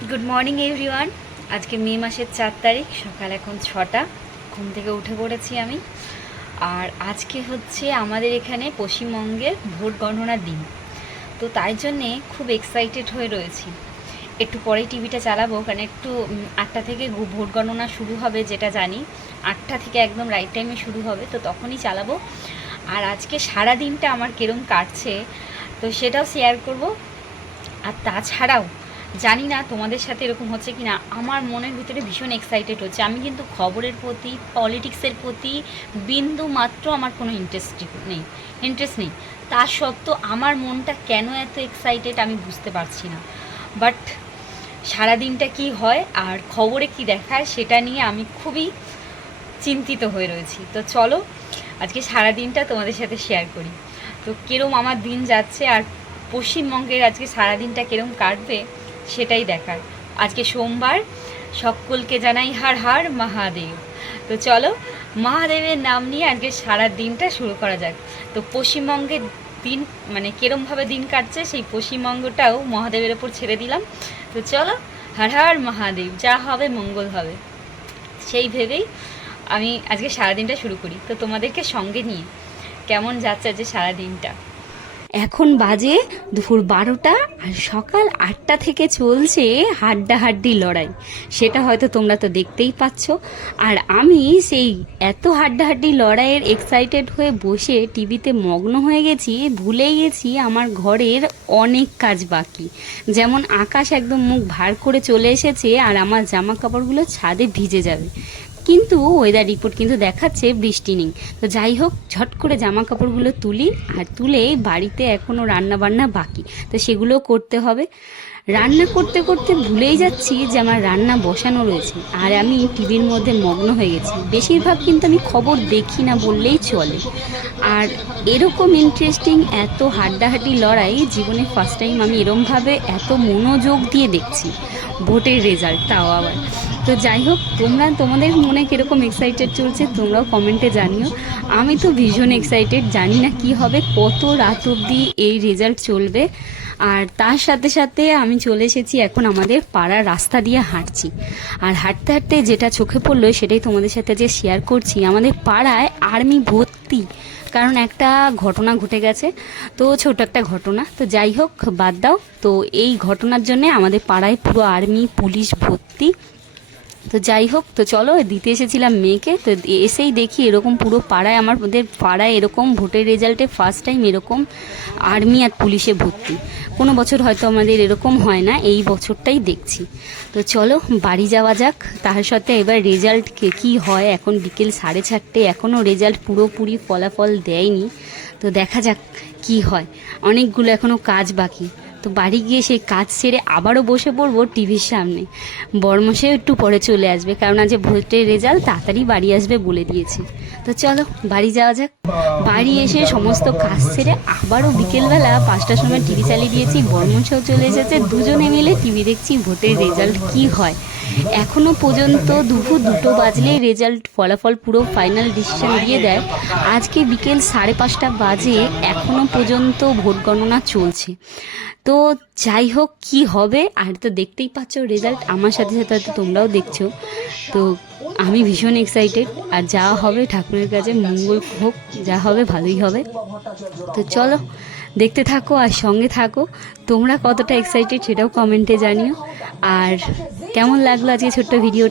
Good morning everyone. আজকে মে মাসের 4 তারিখ, সকাল এখন 6টা। ঘুম থেকে উঠে পড়েছি আমি। আর আজকে হচ্ছে আমাদের এখানে পশ্চিমবঙ্গের ভোট গণনার দিন। তো তাই জন্যে খুব এক্সাইটেড হয়ে রয়েছি। একটু পরেই টিভিটা চালাবো, কারণ একটু 8টা থেকে ভোট গণনা শুরু হবে, যেটা জানি 8টা থেকে একদম রাইট টাইমে শুরু হবে, তো তখনই চালাবো। আর আজকে সারা দিনটা আমার কিরম কাটছে তো সেটাও শেয়ার করব। আর তাছাড়াও জানি না তোমাদের সাথে এরকম হচ্ছে কি না, আমার মনের ভিতরে ভীষণ এক্সাইটেড হচ্ছে। আমি কিন্তু খবরের প্রতি, পলিটিক্সের প্রতি বিন্দু মাত্র আমার কোনো ইন্টারেস্ট নেই। তা সত্ত্বেও আমার মনটা কেন এত এক্সাইটেড আমি বুঝতে পারছি না। বাট সারাদিনটা কি হয় আর খবরে কি দেখায় সেটা নিয়ে আমি খুবই চিন্তিত হয়ে রয়েছি। তো চলো আজকে সারাদিনটা তোমাদের সাথে শেয়ার করি। তো কীরম আমার দিন যাচ্ছে আর পশ্চিমবঙ্গের আজকে সারাদিনটা কীরম কাটবে সেটাই দেখার। আজকে সোমবার, সকলকে জানাই হার হার মহাদেব। তো চলো মহাদেবের নাম নিয়ে আজকে সারা দিনটা শুরু করা যাক। তো পশ্চিমবঙ্গের দিন মানে কীরমভাবে দিন কাটছে সেই পশ্চিমবঙ্গটাও মহাদেবের ওপর ছেড়ে দিলাম। তো চলো হার হার মহাদেব, যা হবে মঙ্গল হবে সেই ভেবেই আমি আজকে সারাদিনটা শুরু করি। তো তোমাদেরকে সঙ্গে নিয়ে কেমন যাচ্ছে আজকে সারাদিনটা। এখন বাজে দুপুর 12টা আর সকাল 8টা থেকে চলছে হাড্ডাহাড্ডি লড়াই। সেটা হয়তো তোমরা তো দেখতেই পাচ্ছ। আর আমি সেই এত হাড্ডাহাড্ডি লড়াইয়ের এক্সাইটেড হয়ে বসে টিভিতে মগ্ন হয়ে গেছি, ভুলেই গেছি আমার ঘরের অনেক কাজ বাকি। যেমন আকাশ একদম মুখ ভার করে চলে এসেছে আর আমার জামা কাপড়গুলো ছাদে ভিজে যাবে, কিন্তু ওয়েদার রিপোর্ট কিন্তু দেখাচ্ছে বৃষ্টি নেই। তো যাই হোক, ঝট করে জামা কাপড়গুলো তুলি, আর তুলে বাড়িতে এখনও রান্না বান্না বাকি, তো সেগুলোও করতে হবে। রান্না করতে করতে ভুলেই যাচ্ছি যে আমার রান্না বসানো রয়েছে, আর আমি টিভির মধ্যে মগ্ন হয়ে গেছি। বেশিরভাগ কিন্তু আমি খবর দেখি না বললেই চলে। আর এরকম ইন্টারেস্টিং এত হাড্ডাহাড্ডি লড়াই জীবনে ফার্স্ট টাইম আমি এরমভাবে এত মনোযোগ দিয়ে দেখছি। ভোটের রেজাল্ট তাও আবার। তো যাই হোক, তোমাদের মনে কীরকম এক্সাইটেড চলছে তোমরাও কমেন্টে জানিও। আমি তো ভীষণ এক্সাইটেড, জানি না কি হবে, কত রাত অবধি এই রেজাল্ট চলবে। আর তার সাথে সাথে আমি চলে এসেছি এখন আমাদের পাড়ার রাস্তা দিয়ে হাঁটছি। আর হাঁটতে হাঁটতে যেটা চোখে পড়লো সেটাই তোমাদের সাথে যে শেয়ার করছি। আমাদের পাড়ায় আর্মি ভর্তি, কারণ একটা ঘটনা ঘটে গেছে। তো ছোট একটা ঘটনা, তো যাই হোক বাদ দাও। তো এই ঘটনার জন্যে আমাদের পাড়ায় পুরো আর্মি পুলিশ ভর্তি। তো যাই হোক, তো চলো দিতে এসেছিলাম মেয়েকে। তো এসেই দেখি এরকম পুরো পাড়ায়, আমাদের পাড়ায় এরকম ভোটের রেজাল্টে ফার্স্ট টাইম এরকম আর্মি আর পুলিশে ভর্তি। কোনো বছর হয়তো আমাদের এরকম হয় না, এই বছরটাই দেখছি। তো চলো বাড়ি যাওয়া যাক। তার সাথে এবার রেজাল্ট কী হয়, এখন বিকেল 4:30, এখনও রেজাল্ট পুরোপুরি ফলাফল দেয়নি। তো দেখা যাক কি হয়, অনেকগুলো এখনও কাজ বাকি। তো বাড়ি গিয়ে সেই কাজ সেরে আবারও বসে পড়বো টিভির সামনে। বড়মশাই একটু পরে চলে আসবে, কারণ আজ ভোটের রেজাল্ট তাড়াতাড়ি বাড়ি আসবে বলে দিয়েছে। তো চলো বাড়ি যাওয়া যাক। বাড়ি এসে সমস্ত কাজ সেরে আবারও বিকেলবেলা 5টার সময় টিভি চালিয়ে দিয়েছি। বড়মশাইও চলে এসেছে, দুজনে মিলে টিভি দেখছি ভোটের রেজাল্ট কি হয়। এখনো পর্যন্ত দুপুর 2টো বাজলেই রেজাল্ট ফলাফল পুরো ফাইনাল ডিসিশন দিয়ে দেয়। আজকে বিকেল 5:30 বাজে এখনো পর্যন্ত ভোট গণনা চলছে। তো যাই হোক কি হবে, আর তো দেখতেই পাচ্ছ রেজাল্ট, আমার সাথে সাথে হয়তো তোমরাও দেখছো। তো আমি ভীষণ এক্সাইটেড, আর যা হবে ঠাকুরের কাছে মঙ্গল হোক, যা হবে ভালোই হবে। তো চলো দেখতে থাকো আর সঙ্গে থাকো। তোমরা কতটা এক্সাইটেড সেটাও কমেন্টে জানিও। আর কেমন লাগলো আজকে ছোট্ট ভিডিও।